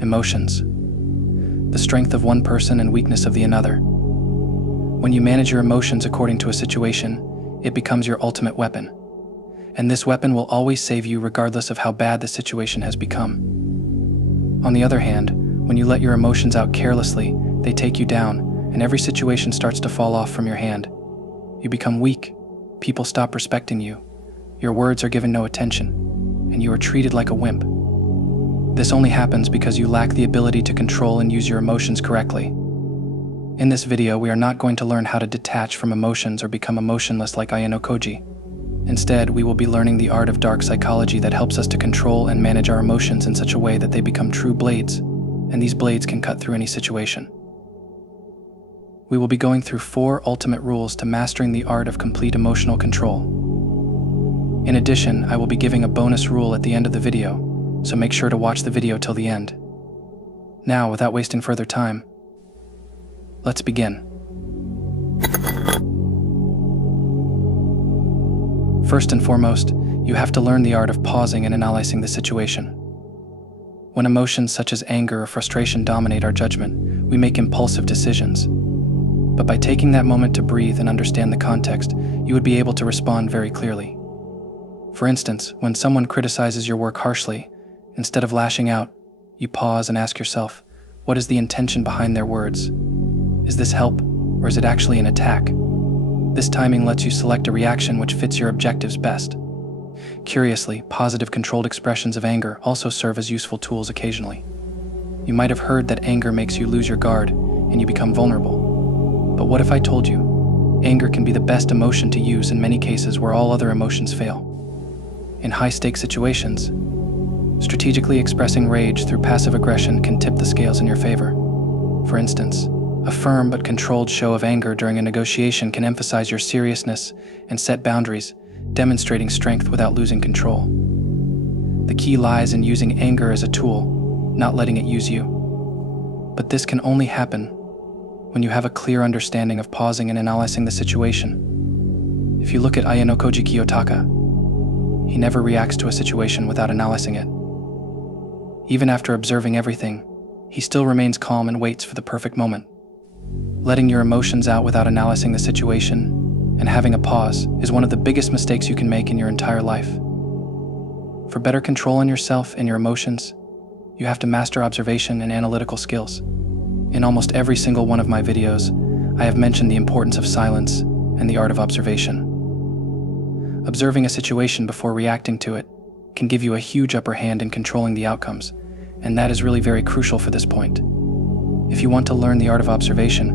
Emotions. The strength of one person and weakness of the another. When you manage your emotions according to a situation, it becomes your ultimate weapon. And this weapon will always save you regardless of how bad the situation has become. On the other hand, when you let your emotions out carelessly, they take you down, and every situation starts to fall off from your hand. You become weak, people stop respecting you, your words are given no attention, and you are treated like a wimp. This only happens because you lack the ability to control and use your emotions correctly. In this video, we are not going to learn how to detach from emotions or become emotionless like Ayanokoji. Instead, we will be learning the art of dark psychology that helps us to control and manage our emotions in such a way that they become true blades, and these blades can cut through any situation. We will be going through 4 ultimate rules to mastering the art of complete emotional control. In addition, I will be giving a bonus rule at the end of the video, so make sure to watch the video till the end. Now, without wasting further time, let's begin. First and foremost, you have to learn the art of pausing and analyzing the situation. When emotions such as anger or frustration dominate our judgment, we make impulsive decisions. But by taking that moment to breathe and understand the context, you would be able to respond very clearly. For instance, when someone criticizes your work harshly, instead of lashing out, you pause and ask yourself, what is the intention behind their words? Is this help, or is it actually an attack? This timing lets you select a reaction which fits your objectives best. Curiously, positive controlled expressions of anger also serve as useful tools occasionally. You might have heard that anger makes you lose your guard and you become vulnerable. But what if I told you, anger can be the best emotion to use in many cases where all other emotions fail? In high-stakes situations, strategically expressing rage through passive aggression can tip the scales in your favor. For instance, a firm but controlled show of anger during a negotiation can emphasize your seriousness and set boundaries, demonstrating strength without losing control. The key lies in using anger as a tool, not letting it use you. But this can only happen when you have a clear understanding of pausing and analyzing the situation. If you look at AYANOKOJI KIYOTAKA, he never reacts to a situation without analyzing it. Even after observing everything, he still remains calm and waits for the perfect moment. Letting your emotions out without analyzing the situation and having a pause is one of the biggest mistakes you can make in your entire life. For better control on yourself and your emotions, you have to master observation and analytical skills. In almost every single one of my videos, I have mentioned the importance of silence and the art of observation. Observing a situation before reacting to it can give you a huge upper hand in controlling the outcomes, and that is really very crucial for this point. If you want to learn the art of observation,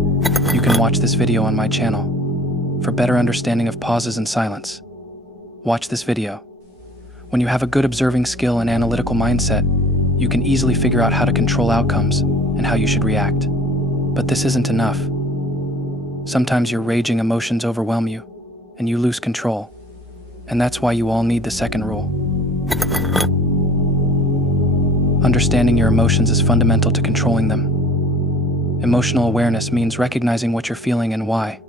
you can watch this video on my channel. For better understanding of pauses and silence, watch this video. When you have a good observing skill and analytical mindset, you can easily figure out how to control outcomes and how you should react. But this isn't enough. Sometimes your raging emotions overwhelm you, and you lose control. And that's why you all need the second rule. Understanding your emotions is fundamental to controlling them. Emotional awareness means recognizing what you're feeling and why.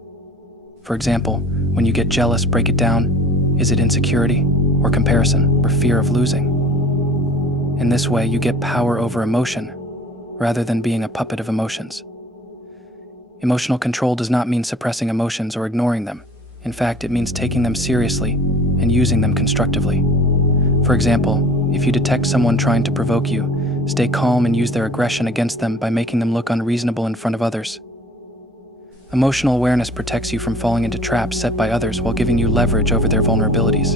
For example, when you get jealous, break it down. Is it insecurity, or comparison, or fear of losing? In this way, you get power over emotion, rather than being a puppet of emotions. Emotional control does not mean suppressing emotions or ignoring them. In fact, it means taking them seriously and using them constructively. For example, if you detect someone trying to provoke you, stay calm and use their aggression against them by making them look unreasonable in front of others. Emotional awareness protects you from falling into traps set by others while giving you leverage over their vulnerabilities.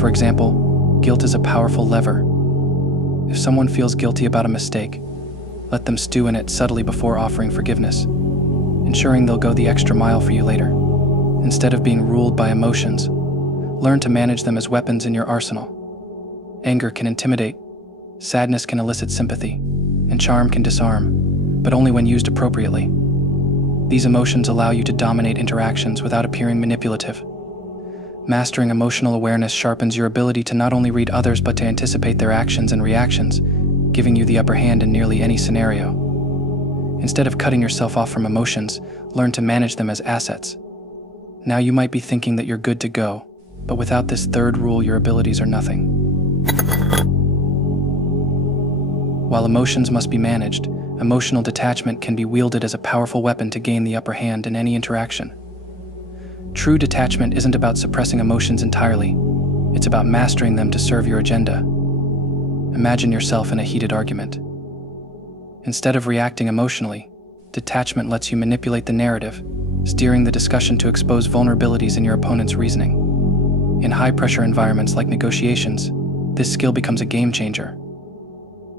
For example, guilt is a powerful lever. If someone feels guilty about a mistake, let them stew in it subtly before offering forgiveness, ensuring they'll go the extra mile for you later. Instead of being ruled by emotions, learn to manage them as weapons in your arsenal. Anger can intimidate, sadness can elicit sympathy, and charm can disarm, but only when used appropriately. These emotions allow you to dominate interactions without appearing manipulative. Mastering emotional awareness sharpens your ability to not only read others but to anticipate their actions and reactions, giving you the upper hand in nearly any scenario. Instead of cutting yourself off from emotions, learn to manage them as assets. Now you might be thinking that you're good to go, but without this third rule, your abilities are nothing. While emotions must be managed, emotional detachment can be wielded as a powerful weapon to gain the upper hand in any interaction. True detachment isn't about suppressing emotions entirely. It's about mastering them to serve your agenda. Imagine yourself in a heated argument. Instead of reacting emotionally, detachment lets you manipulate the narrative, steering the discussion to expose vulnerabilities in your opponent's reasoning. In high-pressure environments like negotiations, this skill becomes a game changer.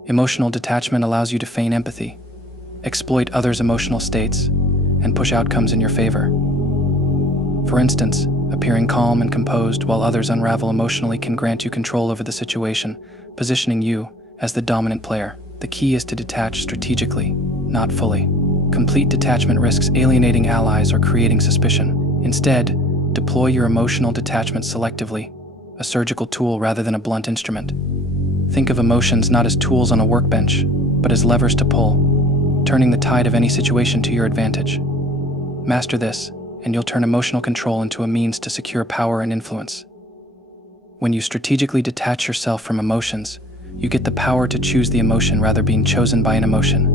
Emotional detachment allows you to feign empathy, exploit others' emotional states, and push outcomes in your favor. For instance, appearing calm and composed while others unravel emotionally can grant you control over the situation, positioning you as the dominant player. The key is to detach strategically, not fully. Complete detachment risks alienating allies or creating suspicion. Instead, deploy your emotional detachment selectively, a surgical tool rather than a blunt instrument. Think of emotions not as tools on a workbench, but as levers to pull, turning the tide of any situation to your advantage. Master this, and you'll turn emotional control into a means to secure power and influence. When you strategically detach yourself from emotions, you get the power to choose the emotion rather than being chosen by an emotion.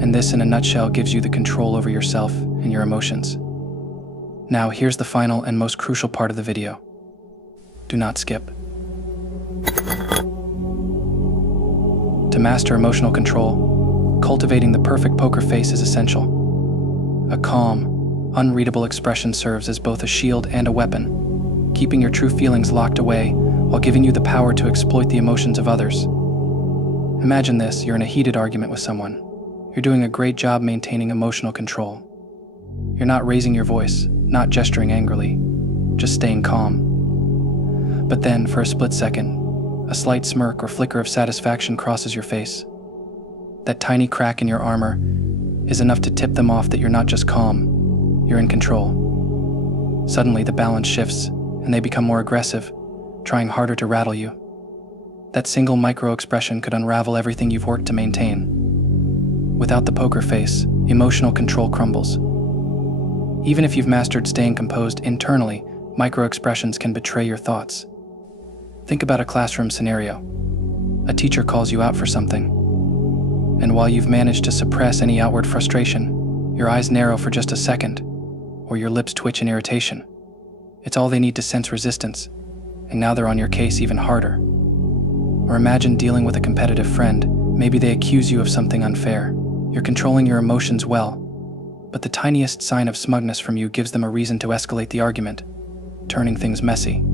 And this, in a nutshell, gives you the control over yourself and your emotions. Now, here's the final and most crucial part of the video. Do not skip. To master emotional control, cultivating the perfect poker face is essential. A calm, unreadable expression serves as both a shield and a weapon, keeping your true feelings locked away while giving you the power to exploit the emotions of others. Imagine this: you're in a heated argument with someone. You're doing a great job maintaining emotional control. You're not raising your voice, not gesturing angrily, just staying calm. But then, for a split second, a slight smirk or flicker of satisfaction crosses your face. That tiny crack in your armor is enough to tip them off that you're not just calm, you're in control. Suddenly, the balance shifts, and they become more aggressive, trying harder to rattle you. That single micro-expression could unravel everything you've worked to maintain. Without the poker face, emotional control crumbles. Even if you've mastered staying composed internally, micro-expressions can betray your thoughts. Think about a classroom scenario. A teacher calls you out for something, and while you've managed to suppress any outward frustration, your eyes narrow for just a second, or your lips twitch in irritation. It's all they need to sense resistance, and now they're on your case even harder. Or imagine dealing with a competitive friend. Maybe they accuse you of something unfair. You're controlling your emotions well, but the tiniest sign of smugness from you gives them a reason to escalate the argument, turning things messy.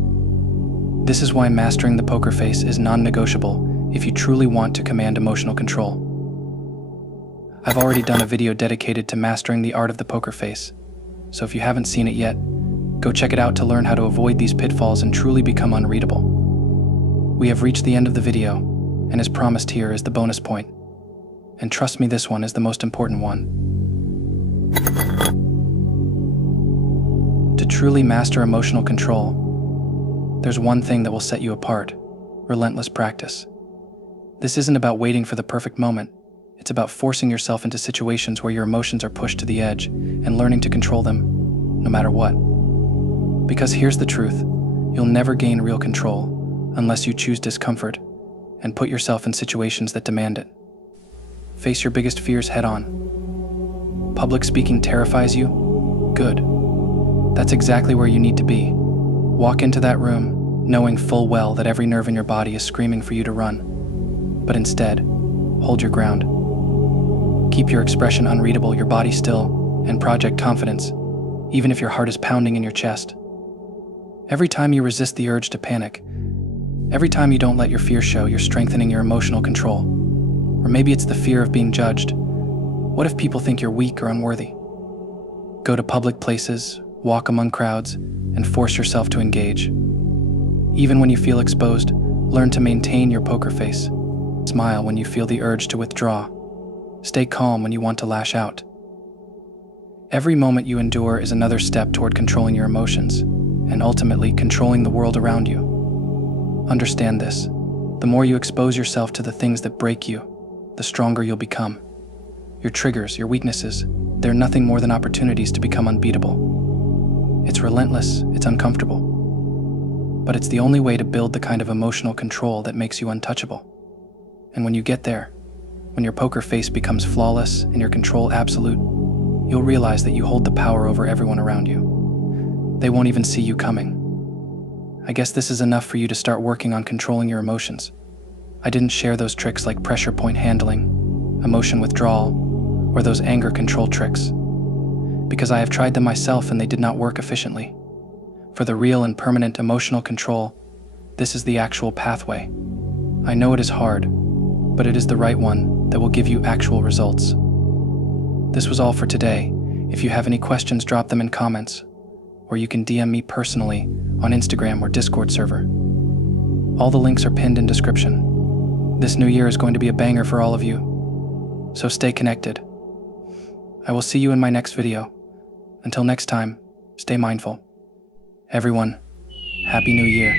This is why mastering the poker face is non-negotiable if you truly want to command emotional control. I've already done a video dedicated to mastering the art of the poker face, so if you haven't seen it yet, go check it out to learn how to avoid these pitfalls and truly become unreadable. We have reached the end of the video, and as promised, here is the bonus point. And trust me, this one is the most important one. To truly master emotional control, there's one thing that will set you apart: relentless practice. This isn't about waiting for the perfect moment. It's about forcing yourself into situations where your emotions are pushed to the edge and learning to control them, no matter what. Because here's the truth: you'll never gain real control unless you choose discomfort and put yourself in situations that demand it. Face your biggest fears head-on. Public speaking terrifies you? Good. That's exactly where you need to be. Walk into that room, knowing full well that every nerve in your body is screaming for you to run. But instead, hold your ground. Keep your expression unreadable, your body still, and project confidence, even if your heart is pounding in your chest. Every time you resist the urge to panic, every time you don't let your fear show, you're strengthening your emotional control. Or maybe it's the fear of being judged. What if people think you're weak or unworthy? Go to public places, walk among crowds, and force yourself to engage. Even when you feel exposed, learn to maintain your poker face. Smile when you feel the urge to withdraw. Stay calm when you want to lash out. Every moment you endure is another step toward controlling your emotions, and ultimately controlling the world around you. Understand this: the more you expose yourself to the things that break you, the stronger you'll become. Your triggers, your weaknesses, they're nothing more than opportunities to become unbeatable. It's relentless, it's uncomfortable, but it's the only way to build the kind of emotional control that makes you untouchable. And when you get there, When your poker face becomes flawless and your control absolute, you'll realize that you hold the power over everyone around you. They won't even see you coming. I guess this is enough for you to start working on controlling your emotions. I didn't share those tricks like pressure point handling, emotion withdrawal, or those anger control tricks, because I have tried them myself and they did not work efficiently. For the real and permanent emotional control, this is the actual pathway. I know it is hard, but it is the right one that will give you actual results. This was all for today. If you have any questions, drop them in comments, or you can DM me personally on Instagram or Discord server. All the links are pinned in description. This new year is going to be a banger for all of you, so stay connected. I will see you in my next video. Until next time, stay mindful. Everyone, Happy New Year.